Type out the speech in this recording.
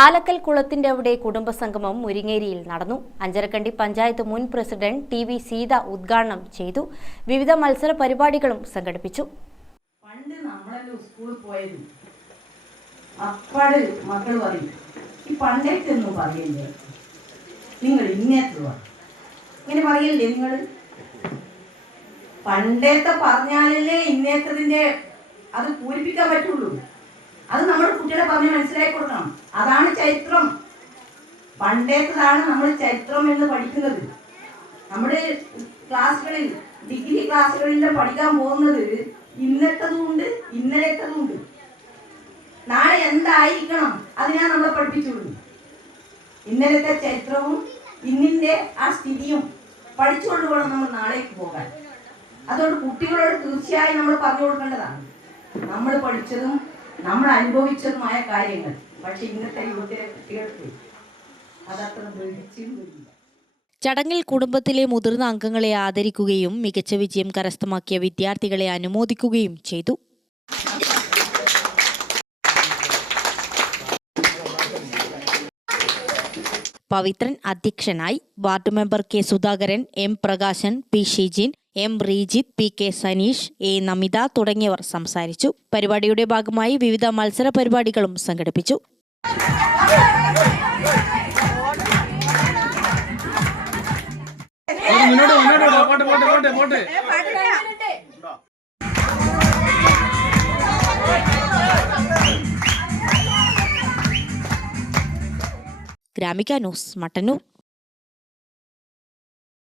ആലക്കൽ കുളത്തിന്റെ അവിടെ കുടുംബസംഗമം മുരിങ്ങേരിയിൽ നടന്നു. അഞ്ചരക്കണ്ടി പഞ്ചായത്ത് മുൻ പ്രസിഡന്റ് ടി വി സീത ഉദ്ഘാടനം ചെയ്തു. വിവിധ മത്സര പരിപാടികളും സംഘടിപ്പിച്ചു. പണ്ട് നമ്മളെല്ലാം സ്കൂളിൽ പോയത്? അപ്പാട് മക്കൾ ഈ പണ്ടേക്കൊന്നും പറയില്ലേ? നിങ്ങൾ ഇങ്ങനത്തെ പറ ഇങ്ങനെ പറയില്ലേ നിങ്ങൾ? പണ്ടേത്തെ പറഞ്ഞാലല്ലേ ഇന്നേത്തതിന്റെ അത് പൂരിപ്പിക്കാൻ പറ്റുള്ളൂ. അത് നമ്മൾ കുട്ടികളെ പറഞ്ഞ് മനസ്സിലാക്കി കൊടുക്കണം. അതാണ് ചരിത്രം. പണ്ടേത്തതാണ് നമ്മൾ ചരിത്രം എന്ന് പഠിക്കുന്നത്. നമ്മുടെ ക്ലാസ്സുകളിൽ ഡിഗ്രി ക്ലാസ്സുകളിൽ പഠിക്കാൻ പോകുന്നത് ഇന്നത്തതുമുണ്ട് ഇന്നലത്തതുമുണ്ട് നാളെ എന്തായിരിക്കണം അതിനാ നമ്മളെ പഠിപ്പിച്ചുള്ളൂ. ഇന്നലത്തെ ചരിത്രവും ഇന്നിന്റെ ആ സ്ഥിതിയും പഠിച്ചുകൊണ്ട് വേണം നമ്മൾ നാളേക്ക് പോകാൻ. അതുകൊണ്ട് കുട്ടികളോട് തീർച്ചയായും നമ്മൾ പറഞ്ഞു കൊടുക്കേണ്ടതാണ് നമ്മൾ പഠിച്ചതും നമ്മൾ അനുഭവിച്ചതുമായ കാര്യങ്ങൾ. പക്ഷെ ഇന്നത്തെ യുവത്തിലെ കുട്ടികൾക്ക് അതത്ര വരില്ല ചടങ്ങിൽ കുടുംബത്തിലെ മുതിർന്ന അംഗങ്ങളെ ആദരിക്കുകയും മികച്ച വിജയം കരസ്ഥമാക്കിയ വിദ്യാർത്ഥികളെ അനുമോദിക്കുകയും ചെയ്തു. പവിത്രൻ അധ്യക്ഷനായി ward member K Sudhakaran M Prakashan P Shijin M Rejith P K Saneesh A Namitha തുടങ്ങിയവർ സംസാരിച്ചു. പരിപാടിയുടെ ഭാഗമായി വിവിധ മത്സര പരിപാടികളും സംഘടിപ്പിച്ചു. ഗ്രാമിക ന്യൂസ് മട്ടന്നൂർ.